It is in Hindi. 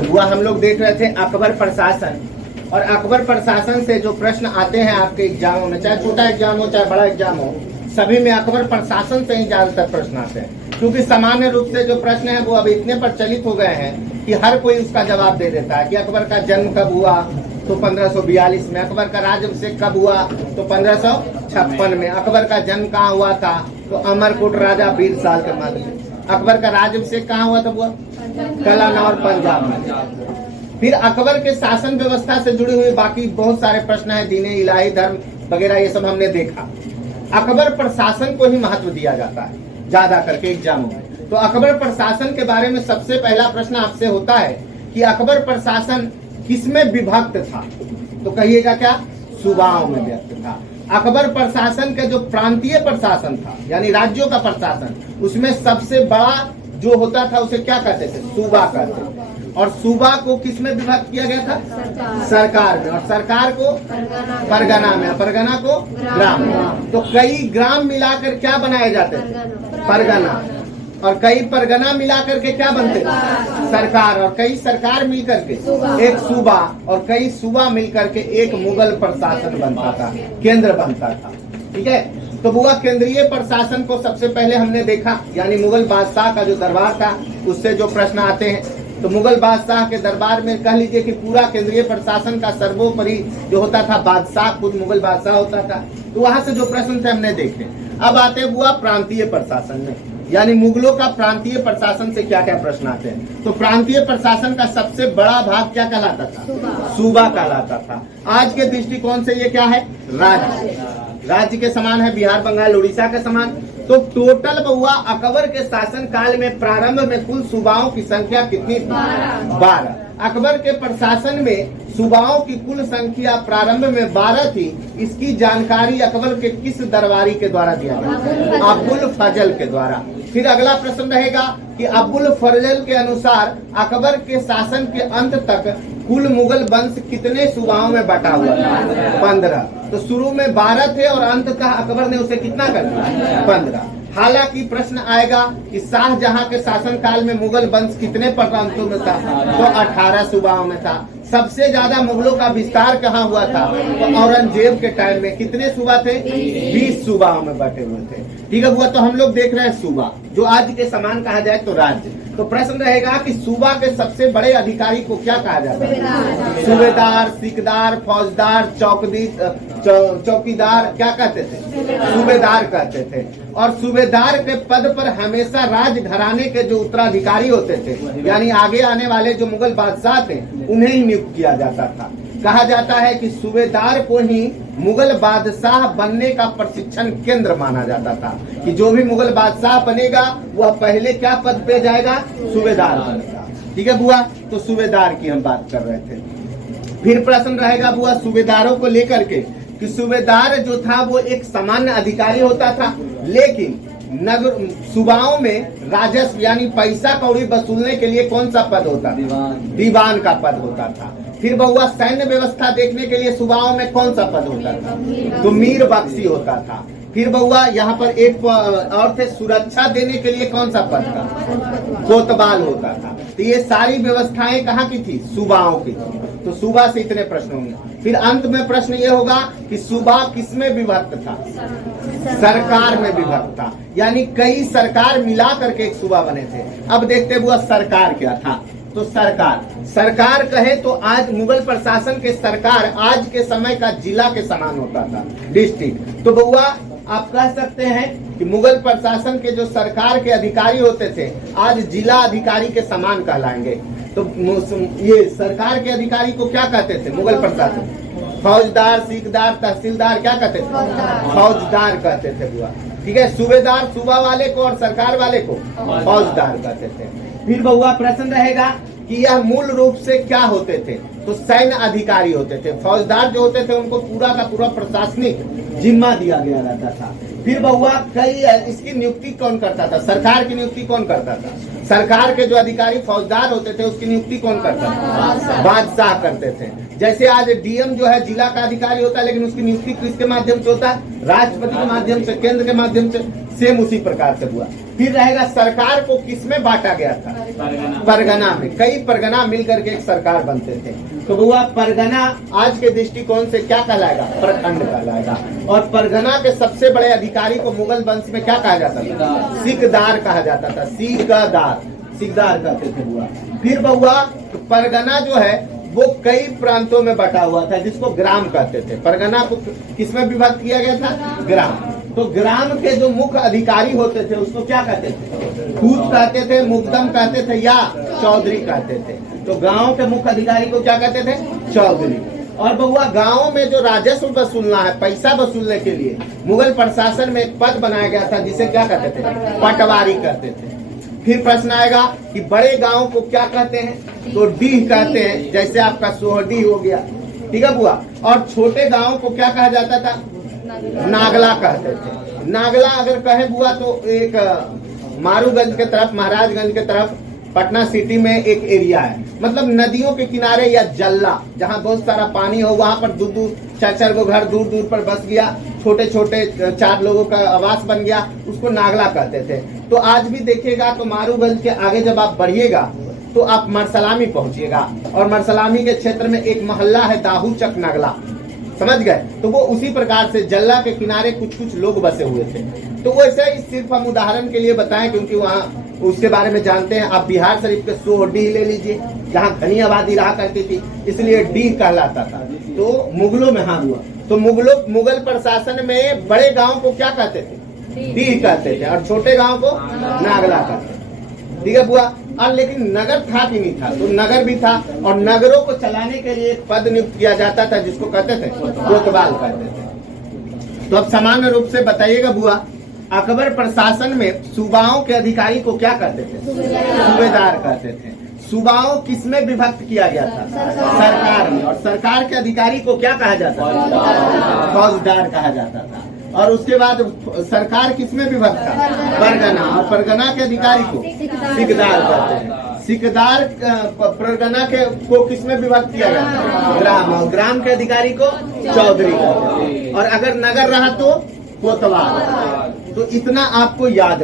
हुआ हम लोग देख रहे थे अकबर प्रशासन, और अकबर प्रशासन से जो प्रश्न आते हैं आपके एग्जामों में, चाहे छोटा एग्जाम हो चाहे बड़ा एग्जाम हो, सभी में अकबर प्रशासन से ही ज्यादातर प्रश्न आते हैं। क्योंकि सामान्य रूप से जो प्रश्न है वो अब इतने प्रचलित हो गए हैं कि हर कोई उसका जवाब दे देता है कि अकबर का जन्म कब हुआ, तो 1542 में। अकबर का राज्याभिषेक कब हुआ, तो 1556 में। अकबर का जन्म कहाँ हुआ था, तो अमरकोट राजा बीरसाल के मध्य में। अकबर का राज्याभिषेक कहाँ हुआ था, वो कलानौर पंजाब में। फिर अकबर के शासन व्यवस्था से जुड़ी हुई बाकी बहुत सारे प्रश्न हैं, दीने इलाही धर्म वगैरह, ये सब हमने देखा। अकबर प्रशासन को ही महत्व दिया जाता है ज्यादा करके एग्जामों में। तो अकबर प्रशासन के बारे में सबसे पहला प्रश्न आपसे होता है कि अकबर प्रशासन किसमें विभक्त था, तो कहिएगा क्या, सूबाओं में व्यक्त था। अकबर प्रशासन का जो प्रांतीय प्रशासन था यानी राज्यों का प्रशासन, उसमें सबसे बड़ा जो होता था उसे क्या कहते थे, सूबा कहते थे। और सूबा को किसमें विभक्त किया गया था, सरकार में, और सरकार को परगना में, परगना को ग्राम में। तो कई ग्राम मिलाकर क्या बनाए जाते थे, परगना, और कई परगना मिलाकर के क्या बनते थे, सरकार, और कई सरकार मिलकर के एक सूबा, और कई सूबा मिलकर के एक मुगल प्रशासन बनता था, केंद्र बनता था। ठीक है, तो बुआ केंद्रीय प्रशासन को सबसे पहले हमने देखा, यानी मुगल बादशाह का जो दरबार था उससे जो प्रश्न आते हैं। तो मुगल बादशाह के दरबार में कह लीजिए कि पूरा केंद्रीय प्रशासन का सर्वोपरि जो होता था बादशाह, खुद मुगल बादशाह होता था। तो वहां से जो प्रश्न थे हमने देखे। अब आते हुआ प्रांतीय प्रशासन में, यानी मुगलों का प्रांतीय प्रशासन से क्या क्या प्रश्न आते हैं। तो प्रांतीय प्रशासन का सबसे बड़ा भाग क्या कहलाता था, सूबा कहलाता था। आज के दृष्टिकोण से ये क्या है, राज्य, राज्य के समान है, बिहार बंगाल उड़ीसा के समान। तो टोटल हुआ अकबर के शासन काल में प्रारंभ में कुल सूबाओं की संख्या कितनी थी, 12। अकबर के प्रशासन में सूबाओं की कुल संख्या प्रारंभ में 12 थी। इसकी जानकारी अकबर के किस दरबारी के द्वारा दिया गया, अबुल फजल के द्वारा। फिर अगला प्रश्न रहेगा कि अबुल फजल के अनुसार अकबर के शासन के अंत तक कुल मुगल वंश कितने सूबाओं में बटा हुआ था, 15। तो शुरू में 12 थे और अंततः अकबर ने उसे कितना कर दिया, 15। हालांकि प्रश्न आएगा कि शाहजहां के शासन काल में मुगल वंश कितने प्रांतों में था, तो 18 सूबाओं में था। सबसे ज्यादा मुगलों का विस्तार कहाँ हुआ था, तो औरंगजेब के टाइम में कितने सूबा थे, 20 सूबाओं में बटे हुए थे। ठीक है हुआ, तो हम लोग देख रहे हैं सूबा, जो आज के समान कहा जाए तो राज्य। तो प्रश्न रहेगा कि सूबा के सबसे बड़े अधिकारी को क्या कहा जाता है, सूबेदार, सिकदार, फौजदार, चौकीदार, क्या कहते थे, सूबेदार कहते थे। और सूबेदार के पद पर हमेशा राज घराने के जो उत्तराधिकारी होते थे, यानी आगे आने वाले जो मुगल बादशाह थे, उन्हें ही नियुक्त किया जाता था। कहा जाता है कि सूबेदार को ही मुगल बादशाह बनने का प्रशिक्षण केंद्र माना जाता था, कि जो भी मुगल बादशाह बनेगा वह पहले क्या पद पे जाएगा, सूबेदार बनेगा। ठीक है बुआ, तो सूबेदार की हम बात कर रहे थे। फिर प्रश्न रहेगा बुआ सूबेदारों को लेकर के कि सूबेदार जो था वो एक सामान्य अधिकारी होता था, लेकिन नगर सूबाओं में राजस्व यानी पैसा कौड़ी वसूलने के लिए कौन सा पद होता था, दीवान का पद होता था। फिर बहुआ सैन्य व्यवस्था देखने के लिए सूबाओं में कौन सा पद होता था, तो मीर बख्शी होता था। फिर बहुआ यहाँ पर एक और थे, सुरक्षा देने के लिए कौन सा पद था, कोतवाल होता था। तो ये सारी व्यवस्थाएं कहाँ की थी, सूबाओं की थी। तो सूबा से इतने प्रश्न होंगे। फिर अंत में प्रश्न ये होगा कि सूबा किसमें विभक्त था, सरकार में विभक्त था, यानी कई सरकार मिला करके एक सूबा बने थे। अब देखते हुआ सरकार क्या था। तो सरकार कहे तो आज मुगल प्रशासन के सरकार आज के समय का जिला के समान होता था, डिस्ट्रिक्ट। तो बउआ आप कह सकते हैं कि मुगल प्रशासन के जो सरकार के अधिकारी होते थे आज जिला अधिकारी के समान कहलाएंगे। तो ये सरकार के अधिकारी को क्या कहते थे, मुगल प्रशासन, फौजदार, सिकदार, तहसीलदार, क्या कहते थे, फौजदार कहते थे बुआ। ठीक है, सूबेदार सूबा वाले को और सरकार वाले को फौजदार कहते थे। फिर बहुआ प्रश्न रहेगा कि यह मूल रूप से क्या होते थे, तो सैन्य अधिकारी होते थे। फौजदार जो होते थे उनको पूरा का पूरा प्रशासनिक जिम्मा दिया गया रहता था। फिर बहुआ कई इसकी नियुक्ति कौन करता था, सरकार की नियुक्ति कौन करता था, सरकार के जो अधिकारी फौजदार होते थे उसकी नियुक्ति कौन करता था, बादशाह करते थे। जैसे आज डीएम जो है जिला का अधिकारी होता है, लेकिन उसकी नियुक्ति किसके माध्यम से होता है, राष्ट्रपति के माध्यम से, केंद्र के माध्यम से। सेम उसी प्रकार से हुआ। फिर रहेगा सरकार को किसमें बांटा गया था? परगना में। कई परगना मिलकर के एक सरकार बनते थे। तो हुआ परगना आज के दृष्टिकोण से क्या कहलाएगा? प्रखंड कहलाएगा। और परगना के सबसे बड़े अधिकारी को मुगल वंश में क्या कहा जाता था? सिकदार कहा जाता था। सिकदार कहते थे हुआ। फिर बहुआ परगना जो है वो कई प्रांतों में बटा हुआ था, जिसको ग्राम कहते थे। परगना को किसमें विभक्त किया गया था? ग्राम। तो ग्राम के जो मुख्य अधिकारी होते थे उसको क्या कहते थे? खूत कहते थे, मुकदम कहते थे या चौधरी कहते थे। तो गांव के मुख्य अधिकारी को क्या कहते थे? चौधरी। और बहुआ गांव में जो राजस्व वसूलना है, पैसा वसूलने के लिए मुगल प्रशासन में एक पद बनाया गया था, जिसे क्या कहते थे? पटवारी कहते थे। फिर प्रश्न आएगा कि बड़े गांव को क्या कहते हैं? तो डीह कहते हैं, जैसे आपका सोहडीह हो गया, ठीक है बुआ। और छोटे गांव को क्या कहा जाता था? नागला कहते थे। नागला अगर कहे बुआ तो एक मारूगंज के तरफ, महाराजगंज के तरफ, पटना सिटी में एक एरिया है, मतलब नदियों के किनारे या जल्ला, जहाँ बहुत सारा पानी हो, वहां पर दूर 4 गो घर दूर दूर पर बस गया, छोटे छोटे 4 लोगों का आवास बन गया, उसको नागला कहते थे। तो आज भी देखिएगा तो मारूगंज के आगे जब आप बढ़िएगा तो आप मरसलामी पहुंचिएगा, और मरसलामी के क्षेत्र में एक मोहल्ला है दाहूचक नगला, समझ गए? तो वो उसी प्रकार से जल्ला के किनारे कुछ लोग बसे हुए थे। तो वैसे ही सिर्फ हम उदाहरण के लिए बताएं, क्योंकि वहाँ उसके बारे में जानते हैं। आप बिहार शरीफ के सोहडीह ले लीजिए, जहाँ घनी आबादी रहा करती थी, इसलिए डीह कहलाता था। तो मुगलों में हाँ हुआ, तो मुगल प्रशासन में बड़े गांव को क्या कहते थे? डीह कहते थे, और छोटे गांव को नागला कहते थे, ठीक है बुआ। और लेकिन नगर था कि नहीं था? तो नगर भी था, और नगरों को चलाने के लिए एक पद नियुक्त किया जाता था, जिसको कहते थे कोतवाल कहते थे। तो अब सामान्य रूप से बताइएगा बुआ, अकबर प्रशासन में सूबाओं के अधिकारी को क्या कहते थे? सूबेदार कहते थे। सूबाओं किसमें विभक्त किया गया था? सरकार में। और सरकार के अधिकारी को क्या कहा जाता था? फौजदार कहा जाता था। और उसके बाद सरकार किसमें विभक्त था? परगना। और परगना के अधिकारी को सिकदार कहते हैं। सिकदार परगना के को किसमें विभक्त किया गया था? ग्राम। और ग्राम के अधिकारी को चौधरी कहते हैं। और अगर नगर रहा तो कोतवाल। तो इतना आपको याद